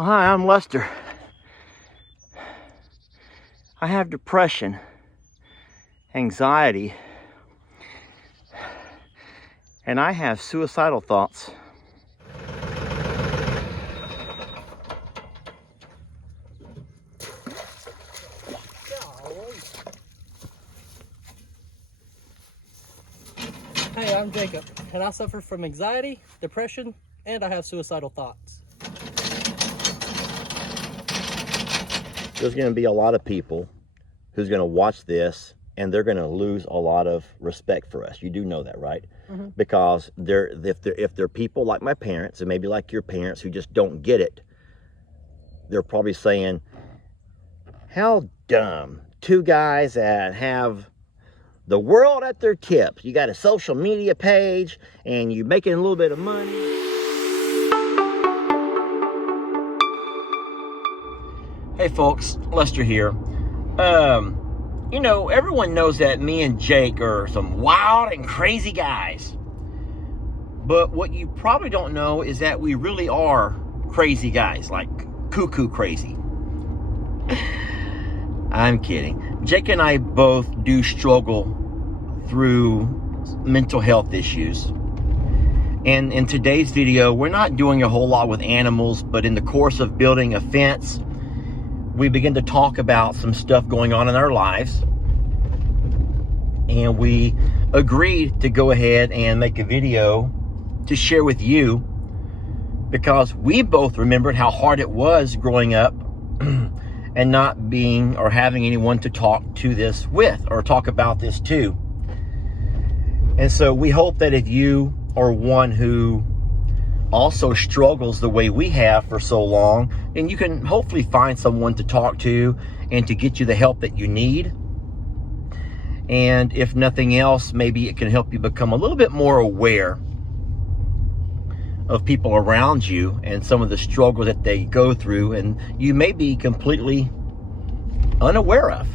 Hi, I'm Lester. I have depression, anxiety, and I have suicidal thoughts. Hey, I'm Jacob, and I suffer from anxiety, depression, and I have suicidal thoughts. There's going to be a lot of people who's going to watch this and they're going to lose a lot of respect for us. You do know that, right? Mm-hmm. Because if they're people like my parents and maybe like your parents who just don't get it, they're probably saying, how dumb. Two guys that have the world at their tips. You got a social media page and you're making a little bit of money. Hey folks, Lester here. You know, everyone knows that me and Jake are some wild and crazy guys. But what you probably don't know is that we really are crazy guys, like cuckoo crazy. I'm kidding. Jake and I both do struggle through mental health issues. And in today's video, we're not doing a whole lot with animals, but in the course of building a fence, we begin to talk about some stuff going on in our lives. And we agreed to go ahead and make a video to share with you because we both remembered how hard it was growing up and not being or having anyone to talk to this with or talk about this to. And so we hope that if you are one who also struggles the way we have for so long, then you can hopefully find someone to talk to and to get you the help that you need. And if nothing else, maybe it can help you become a little bit more aware of people around you and some of the struggles that they go through and you may be completely unaware of.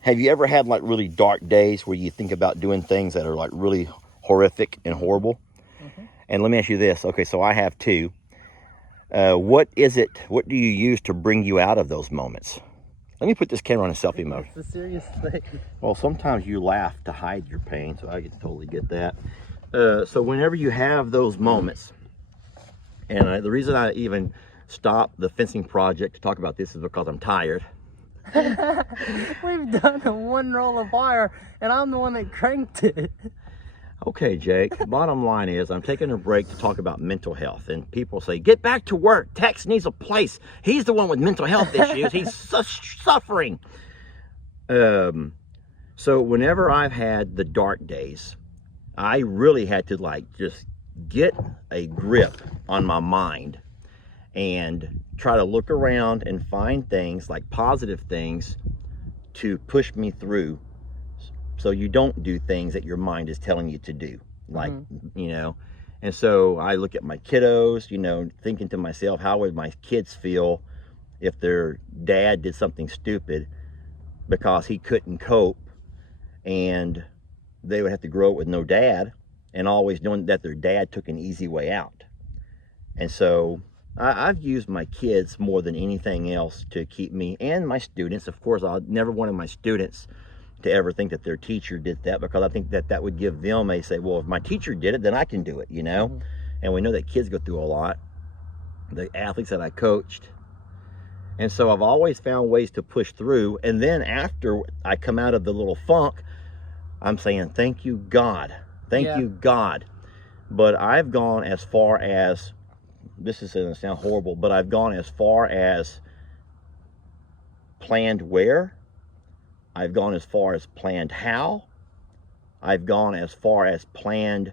Have you ever had like really dark days where you think about doing things that are like really horrific and horrible? Mm-hmm. And let me ask you this. Okay, so I have too. What do you use to bring you out of those moments? Let me put this camera on a selfie mode. It's a serious thing. Well, sometimes you laugh to hide your pain, so I can totally get that. So whenever you have those moments, and the reason I even stopped the fencing project to talk about this is because I'm tired. We've done one roll of wire, and I'm the one that cranked it. Okay, Jake, bottom line is I'm taking a break to talk about mental health. And people say, get back to work. Tex needs a place. He's the one with mental health issues. He's suffering. So whenever I've had the dark days, I really had to like just get a grip on my mind and try to look around and find things like positive things to push me through so you don't do things that your mind is telling you to do, like, you know. And so I look at my kiddos, you know, thinking to myself, how would my kids feel if their dad did something stupid because he couldn't cope, and they would have to grow up with no dad and always knowing that their dad took an easy way out. And so I've used my kids more than anything else to keep me, and my students. Of course, I never wanted my students to ever think that their teacher did that, because I think that would give them a say, well, if my teacher did it, then I can do it, you know? And we know that kids go through a lot, the athletes that I coached. And so I've always found ways to push through. And then after I come out of the little funk, I'm saying, thank you, God. Thank you, God. But I've gone as far as, this is going to sound horrible, but I've gone as far as planned where. I've gone as far as planned how. I've gone as far as planned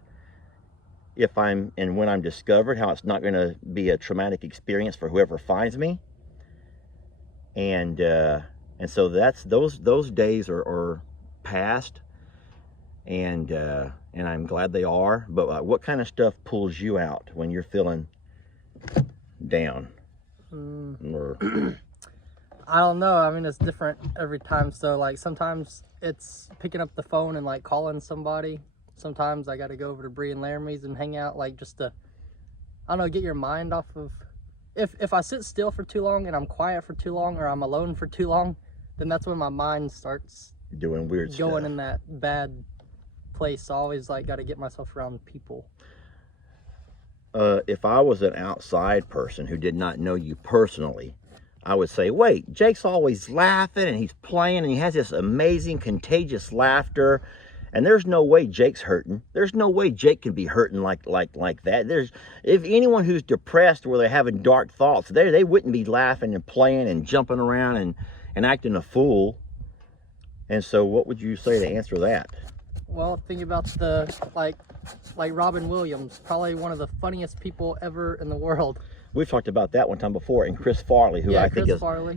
if I'm, and when I'm discovered, how it's not going to be a traumatic experience for whoever finds me. And so that's, those days are past, and I'm glad they are. But what kind of stuff pulls you out when you're feeling down? Or I don't know. I mean, it's different every time. So, like, sometimes it's picking up the phone and, like, calling somebody. Sometimes I got to go over to Bree and Laramie's and hang out, like, just to I don't know, get your mind off of, if I sit still for too long and I'm quiet for too long or I'm alone for too long, then that's when my mind starts Doing weird going stuff. in that bad place. I always like got to get myself around people. If I was an outside person who did not know you personally, I would say, wait, Jake's always laughing and he's playing and he has this amazing contagious laughter, and there's no way Jake's hurting. There's no way Jake can be hurting like that. There's, if anyone who's depressed or they're having dark thoughts, they wouldn't be laughing and playing and jumping around and acting a fool. And so what would you say to answer that? Well, think about the like Robin Williams, probably one of the funniest people ever in the world. We've talked about that one time before, and Chris Farley, who I think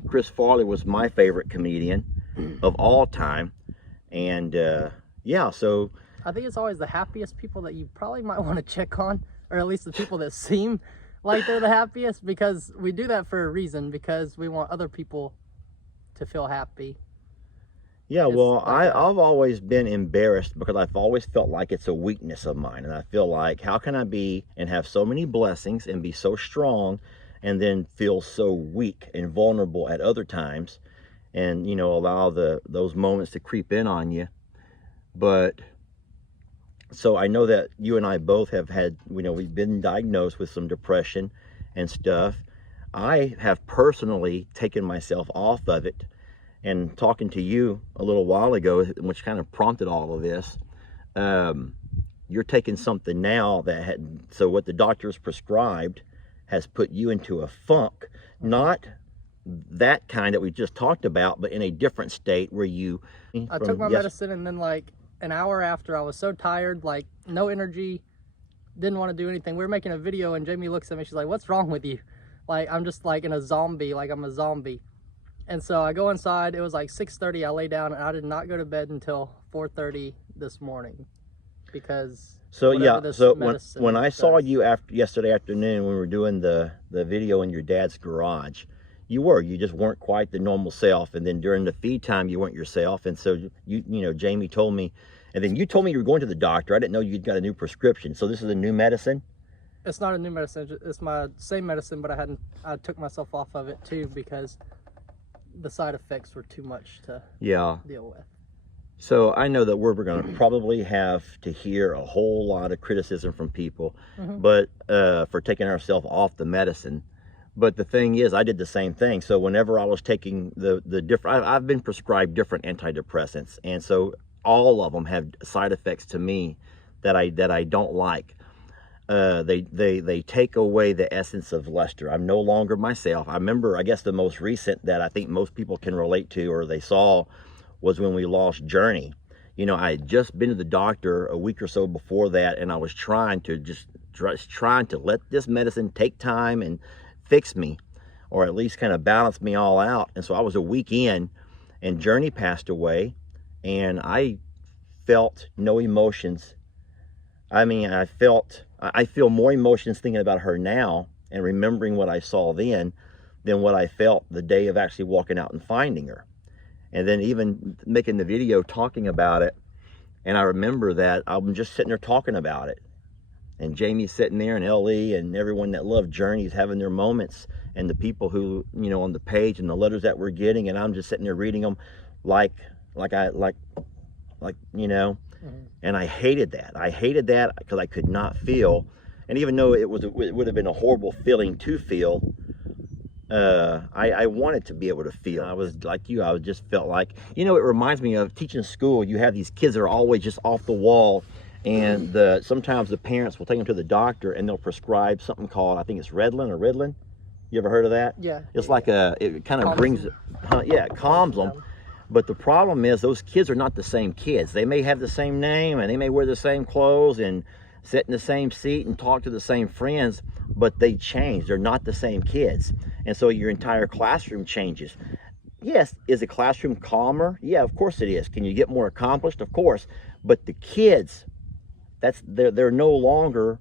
Chris Farley was my favorite comedian of all time. And yeah, so I think it's always the happiest people that you probably might want to check on, or at least the people that seem like they're the happiest, because we do that for a reason, because we want other people to feel happy. yeah, well, I've always been embarrassed because I've always felt like it's a weakness of mine. And I feel like, how can I be and have so many blessings and be so strong and then feel so weak and vulnerable at other times, and, you know, allow those moments to creep in on you. But so I know that you and I both have had, you know, we've been diagnosed with some depression and stuff. I have personally taken myself off of it. And talking to you a little while ago, which kind of prompted all of this, you're taking something now that had, so what the doctors prescribed has put you into a funk, not that kind that we just talked about, but in a different state where you... I took my medicine, and then like an hour after, I was so tired, like no energy, didn't want to do anything. We were making a video and Jamie looks at me, she's like, what's wrong with you? Like, I'm just like in a zombie, like I'm a zombie. And so I go inside, it was like 6:30, I lay down, and I did not go to bed until 4:30 this morning, because so yeah, so when I saw you yesterday afternoon when we were doing the video in your dad's garage, you just weren't quite the normal self, and then during the feed time you weren't yourself, and so you know, Jamie told me, and then you told me you were going to the doctor. I didn't know you'd got a new prescription. So this is a new medicine? It's not a new medicine, it's my same medicine, but I took myself off of it too, because the side effects were too much to deal with. So I know that we're going to probably have to hear a whole lot of criticism from people, but for taking ourselves off the medicine. But the thing is, I did the same thing. So whenever I was taking the different, I've been prescribed different antidepressants, and so all of them have side effects to me that I don't like. They take away the essence of luster. I'm no longer myself. I remember, I guess the most recent that I think most people can relate to, or they saw, was when we lost Journey. You know, I had just been to the doctor a week or so before that, and I was trying to let this medicine take time and fix me, or at least kind of balance me all out. And so I was a week in, and Journey passed away, and I felt no emotions. I mean, I feel more emotions thinking about her now and remembering what I saw then than what I felt the day of actually walking out and finding her. And then even making the video talking about it, and I remember that I'm just sitting there talking about it, and Jamie's sitting there, and Ellie and everyone that loved Journey is having their moments, and the people who, you know, on the page and the letters that we're getting, and I'm just sitting there reading them like you know. And I hated that. I hated that because I could not feel, and even though it would have been a horrible feeling to feel, I wanted to be able to feel. I was like you. I just felt like, you know, it reminds me of teaching school. You have these kids that are always just off the wall, and sometimes the parents will take them to the doctor and they'll prescribe something called, I think it's Ritalin. You ever heard of that? Yeah. It's like it kind of brings, it calms them. But the problem is those kids are not the same kids. They may have the same name and they may wear the same clothes and sit in the same seat and talk to the same friends, but they change. They're not the same kids. And so your entire classroom changes. Yes, is the classroom calmer? Yeah, of course it is. Can you get more accomplished? Of course. But the kids, they're no longer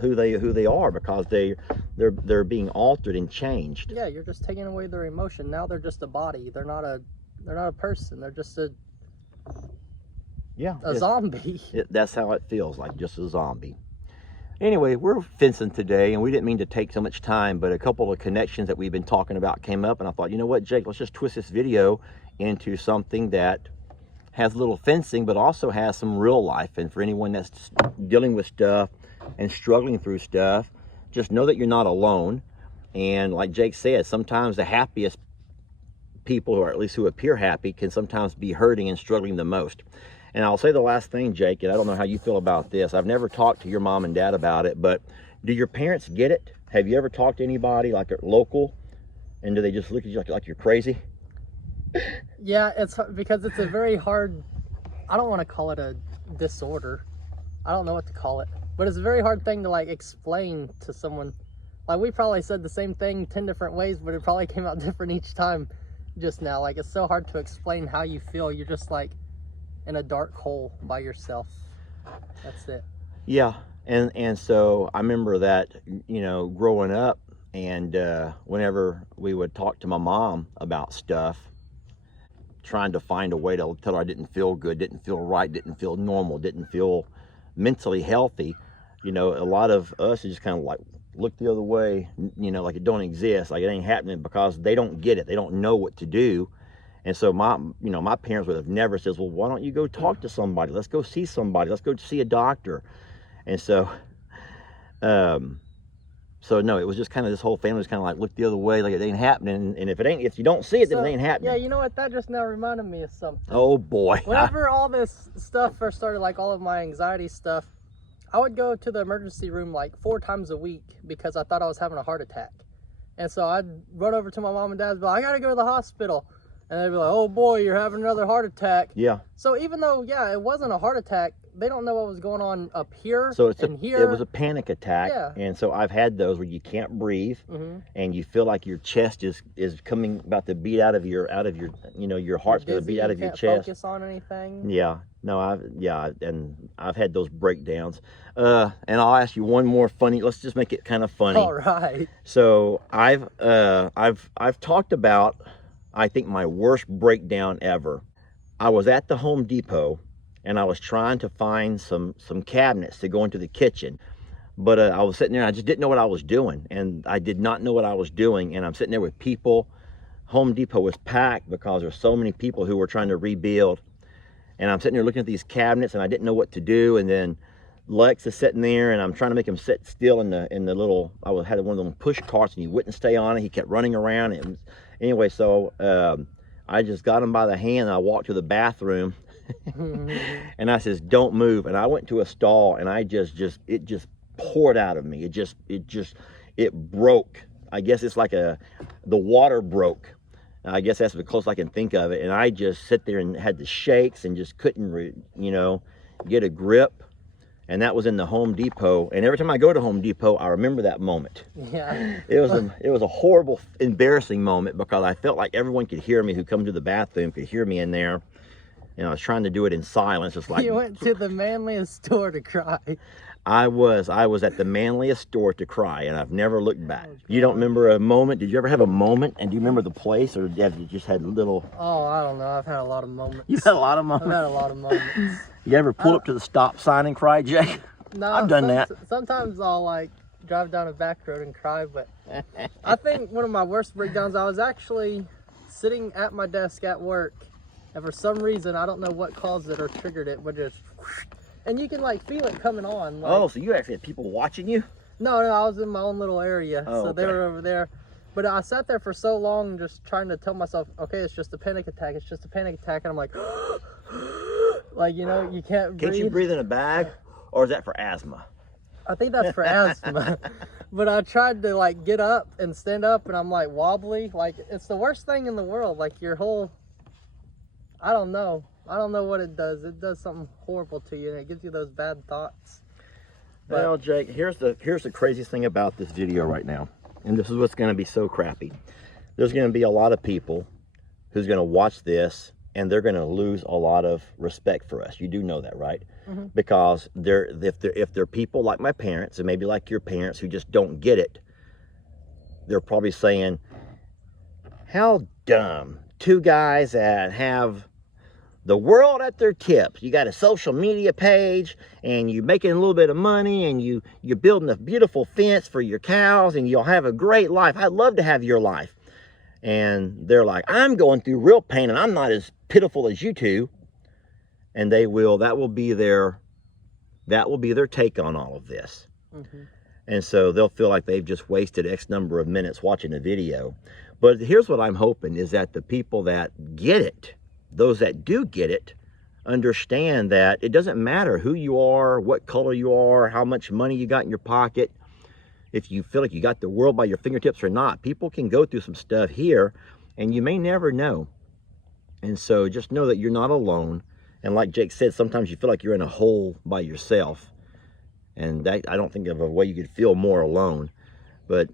who they are, because they're being altered and changed. Yeah, you're just taking away their emotion. Now they're just a body. They're not a person. They're just a zombie. That's how it feels, like just a zombie. Anyway, we're fencing today, and we didn't mean to take so much time, but a couple of connections that we've been talking about came up, and I thought, you know what, Jake, let's just twist this video into something that has a little fencing, but also has some real life. And for anyone that's dealing with stuff and struggling through stuff, just know that you're not alone. And like Jake said, sometimes the happiest people, or at least who appear happy, can sometimes be hurting and struggling the most. And I'll say the last thing, Jake, and I don't know how you feel about this. I've never talked to your mom and dad about it, but do your parents get it? Have you ever talked to anybody like local, and do they just look at you like you're crazy? Yeah, it's because it's a very hard, I don't want to call it a disorder. I don't know what to call it, but it's a very hard thing to like explain to someone. Like we probably said the same thing 10 different ways, but it probably came out different each time just now. Like it's so hard to explain how you feel. You're just like in a dark hole by yourself. That's it. Yeah, and so I remember that, you know, growing up, and whenever we would talk to my mom about stuff, trying to find a way to tell her I didn't feel good, didn't feel right, didn't feel normal, didn't feel mentally healthy, you know, a lot of us just kind of like look the other way, you know, like it don't exist, like it ain't happening, because they don't get it, they don't know what to do. And so my parents would have never said, well, why don't you go talk to somebody? Let's go see somebody. Let's go see a doctor. And so, so no, it was just kind of, this whole family was kind of like, look the other way, like it ain't happening. And if you don't see it, then it ain't happening. Yeah, you know what? That just now reminded me of something. Oh boy. Whenever all this stuff first started, like all of my anxiety stuff, I would go to the emergency room like 4 times a week because I thought I was having a heart attack. And so I'd run over to my mom and dad's, but I gotta go to the hospital. And they'd be like, oh boy, you're having another heart attack. Yeah. So even though, yeah, it wasn't a heart attack, they don't know what was going on up here So and here. It was a panic attack. Yeah. And so I've had those where you can't breathe, and you feel like your chest is coming, about to beat out of your, you know, your heart's going to beat out of your chest. Can't focus on anything. Yeah. No, I've had those breakdowns. And I'll ask you one more funny, let's just make it kind of funny. All right. So I've talked about, I think, my worst breakdown ever. I was at the Home Depot, and I was trying to find some cabinets to go into the kitchen. But I was sitting there, and I just didn't know what I was doing. And I did not know what I was doing. And I'm sitting there with people. Home Depot was packed because there's so many people who were trying to rebuild. And I'm sitting there looking at these cabinets, and I didn't know what to do. And then Lex is sitting there, and I'm trying to make him sit still in the little, had one of them push carts, and he wouldn't stay on it. He kept running around. And anyway, so I just got him by the hand, and I walked to the bathroom. And I says, don't move. And I went to a stall, and it just poured out of me. It broke. I guess it's like the water broke. I guess that's the closest I can think of it. And I just sit there and had the shakes and just couldn't, you know, get a grip. And that was in the Home Depot. And every time I go to Home Depot, I remember that moment. Yeah. It was a horrible, embarrassing moment, because I felt like everyone could hear me who come to the bathroom, could hear me in there. And I was trying to do it in silence. It's like, You went to the manliest store to cry. I was at the manliest store to cry, and I've never looked back. You don't remember a moment? Did you ever have a moment? And do you remember the place, or have you just had little? Oh, I don't know. I've had a lot of moments. You've had a lot of moments. I've had a lot of moments. You ever pull up to the stop sign and cry, Jake? No, I've done that. Sometimes I'll like drive down a back road and cry, but I think one of my worst breakdowns, I was actually sitting at my desk at work, and for some reason, I don't know what caused it or triggered it, but just, and you can like feel it coming on. Like, Oh, so you actually had people watching you? No, I was in my own little area, so they were over there. But I sat there for so long just trying to tell myself, okay, it's just a panic attack, it's just a panic attack, and I'm like, like, you know, you can't breathe. Can't you breathe in a bag? Or is that for asthma? I think that's for asthma. But I tried to like get up and stand up, and I'm like wobbly. Like, it's the worst thing in the world. Like your whole, I don't know what it does. It does something horrible to you, and it gives you those bad thoughts. But, well, Jake, here's the craziest thing about this video right now. And this is what's going to be so crappy. There's going to be a lot of people who's going to watch this, and they're going to lose a lot of respect for us. You do know that, right? Mm-hmm. Because if they're people like my parents, and maybe like your parents, who just don't get it, they're probably saying, how dumb. 2 guys that have the world at their tips. You got a social media page, and you're making a little bit of money, and you're building a beautiful fence for your cows, and you'll have a great life. I'd love to have your life. And they're like, I'm going through real pain, and I'm not as pitiful as you two. And that will be their take on all of this. Mm-hmm. And so they'll feel like they've just wasted X number of minutes watching a video. But here's what I'm hoping is that the people that get it, those that do get it, understand that it doesn't matter who you are, what color you are, how much money you got in your pocket, if you feel like you got the world by your fingertips or not. People can go through some stuff here, and you may never know. And so just know that you're not alone. And like Jake said, sometimes you feel like you're in a hole by yourself. And that, I don't think of a way you could feel more alone. But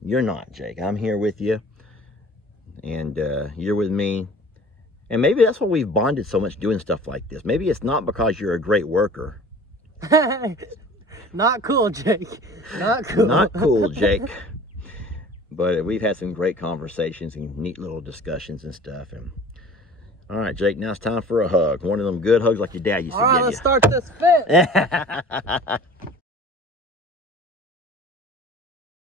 you're not, Jake. I'm here with you. And you're with me. And maybe that's why we've bonded so much doing stuff like this. Maybe it's not because you're a great worker. Not cool, Jake. Not cool. Not cool, Jake. But we've had some great conversations and neat little discussions and stuff. And all right, Jake, now it's time for a hug. One of them good hugs like your dad used to give you. All right, let's start this fit.